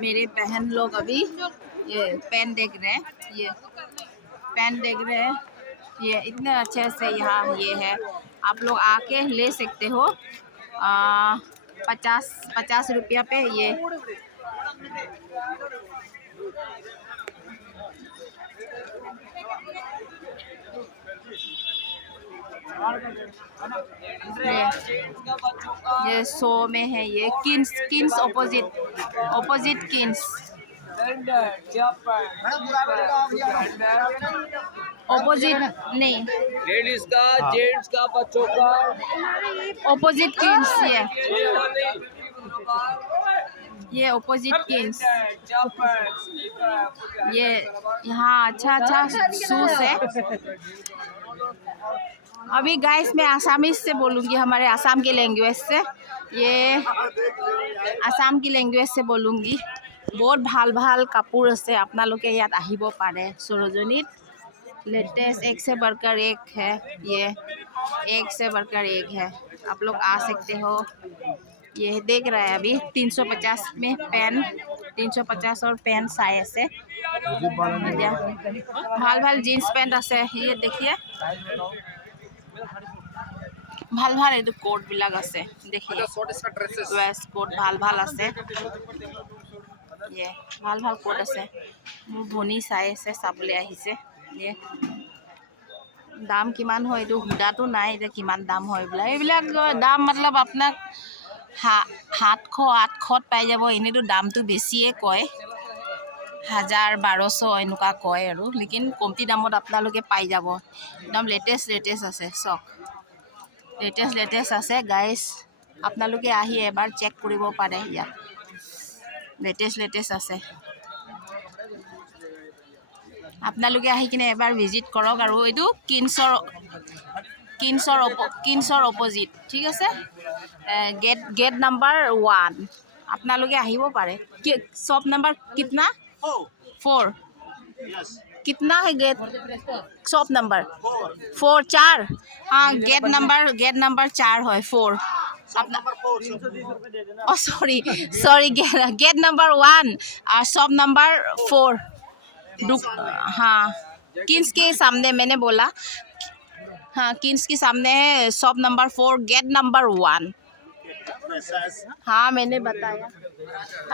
मेरे बहन लोग अभी ये पेन देख रहे हैं, ये पेन देख रहे हैं। ये इतने अच्छे से यहाँ ये है, आप लोग आके ले सकते हो। 50 रुपया पे ये। ये 100 में है। ये किन्स ऑपोजिट किन्स ऑपोजिट नहीं, लेडीज का, जेंट्स का, बच्चों का ऑपोजिट किन्स। ये ऑपोजिट किन्स। ये यहाँ अच्छा शूज है। अभी गाइस मैं आसामीज से बोलूँगी, हमारे आसाम की लैंग्वेज से। ये आसाम की लैंग्वेज से बोलूँगी। बहुत ভাল কাপোৰ আছে, আপোনালোকে ইয়াত আহিব পাৰে। সৰোজনীত लेटेस्ट एक से बढ़कर एक है, ये एक से बढ़कर एक है। आप लोग आ सकते हो। ये देख रहा है अभी 350 में पेन, 350 और पेन चाই আছে। ভাল जीन्स पेंट আছে। ये देखिए ভাল এইটো কোট বিলাক আছে, देखिए वेस्ट कोट ভাল আছে। ये ভাল कोट আছে। মোৰ ভনী চাই আছে, চাবলৈ আহিছে। ये দাম কিমান হয় এইটো হুদাটো নাই, এতিয়া কিমান দাম হয় এইবিলাক দাম मतलब আপোনাক 700-800 পাই যাব। এনেতো দামটো বেছিয়ে কয়, 1000-1200 এনেকুৱা কয় আৰু, লেকিন কমতি দামত আপোনালোকে পাই যাব। একদম লেটেষ্ট আছে, চক লেটেষ্ট আছে গাইজ। আপোনালোকে আহি এবাৰ চেক কৰিব পাৰে, ইয়াত লেটেষ্ট আছে। আপোনালোকে আহি কিনে এবাৰ ভিজিট কৰক। আৰু এইটো কিনছৰ অপোজিট, ঠিক আছে। गेट नंबर 1 আপোনালোকে আহিব পাৰে। शॉप नंबर कितना 4 कितना है गेट शॉप नंबर 4 हाँ गेट नंबर 4 है 4 sorry gate number 1 shop number 4 हाँ किन्स के सामने मैंने बोला। हाँ किन्स के सामने है शॉप नंबर 4 गेट नंबर 1। हाँ मैंने बताया।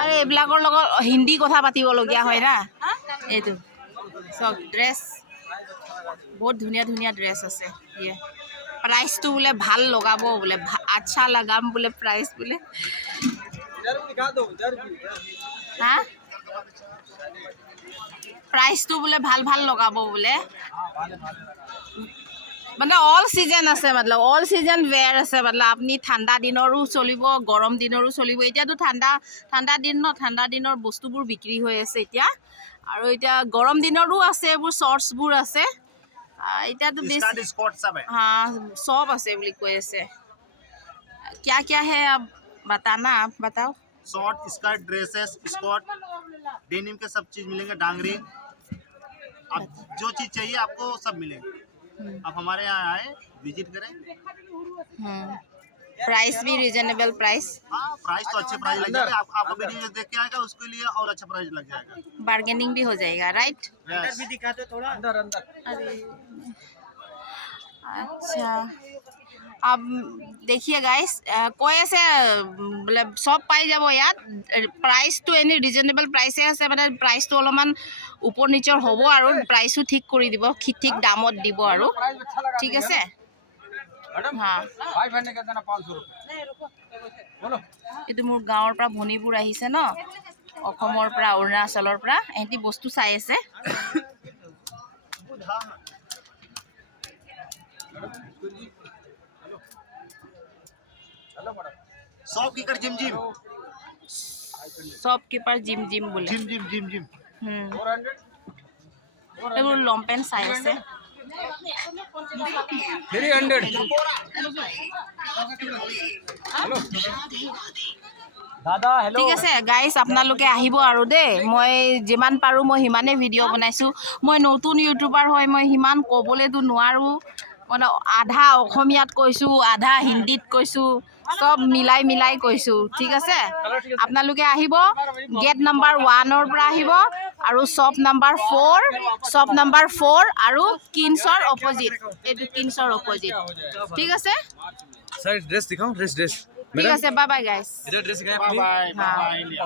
अरे এইবিলাকৰ লগত হিন্দী কথা পাতিবলগীয়া হয় না। এইটো সব ড্ৰেছ বহুত ধুনীয়া ড্ৰেছ আছে। ये प्राइसটো বোলে ভাল লগাব বোলে, আচ্ছা লগাম বোলে प्राइस বোলে। हाँ प्राइसটো বোলে ভাল লগাব বোলে। মানে অল সিজন আছে, मतलब অল সিজন वेयर আছে। मतलब আপনি ঠাণ্ডা দিনৰো চলিব, গৰম দিনৰো চলিব। এতিয়াতো ঠাণ্ডা দিন ন, ঠাণ্ডা দিনৰ বস্তুবোৰ বিক্ৰী হৈ আছে এতিয়া। আৰু এতিয়া গৰম দিনৰো আছে, এইবোৰ শৰ্টছবোৰ আছে। এতিয়াতো বেছি हाँ सब আছে বুলি কৈ আছে। क्या है अब बताना, आप बताओ। Short skirt, dresses, skirt, denim के सब चीज मिलेंगे। डांगरी, आप जो चीज चाहिए आपको सब मिलेंगे। आप हमारे यहाँ आए, विजिट करें। प्राइस भी रीजनेबल प्राइस। हाँ प्राइस तो अच्छे प्राइस लग जाएगा। आपका वीडियो देख के आएगा, उसके लिए और अच्छा प्राइस लग जाएगा। बार्गेनिंग भी हो जाएगा, राइट। अंदर भी दिखा दो थोड़ा, अंदर अरे अच्छा अब देखिए गाइस, कोई ऐसे मतलब सब पाई যাব ইয়াত। প্ৰাইচটো এনে ৰিজনেবল প্ৰাইসে আছে, মানে প্ৰাইসটো অলপমান ওপৰ নিচৰ হ'ব আৰু প্ৰাইসও ঠিক কৰি দিব, ঠিক দামত দিব আৰু, ঠিক আছে। हाँ এইটো মোৰ গাঁৱৰ পৰা ভনীবোৰ আহিছে ন, অসমৰ পৰা, অৰুণাচলৰ পৰা। এহেঁতি বস্তু চাই আছে। शॉपकीपर जिम शॉपकीपर जिम बोले। जिम এইবোৰ লং পেন্ট চাই আছে। 300 দাদা হেল্ল'। ঠিক আছে গাইস, আপোনালোকে আহিব আৰু দেই। মই যিমান পাৰোঁ মই সিমানে ভিডিঅ' বনাইছোঁ। মই নতুন ইউটিউবাৰ হয়, মই সিমান ক'বলৈতো নোৱাৰোঁ। মানে আধা অসমীয়াত কৈছোঁ, আধা হিন্দীত কৈছোঁ, চব মিলাই কৈছোঁ, ঠিক আছে? আপোনালোকে আহিব, গেট নাম্বাৰ 1ৰ পৰা আহিব আৰু শ্বপ নাম্বাৰ 4 আৰু কিনছৰ অপজিট, এইটো কিনছৰ অপজিট, ঠিক আছে? सर ड्रेस दिखाओ ड्रेस ঠিক আছে, বাই বাই গাইছ। इधर ड्रेस दिखाएं बाय बाय हाँ। By India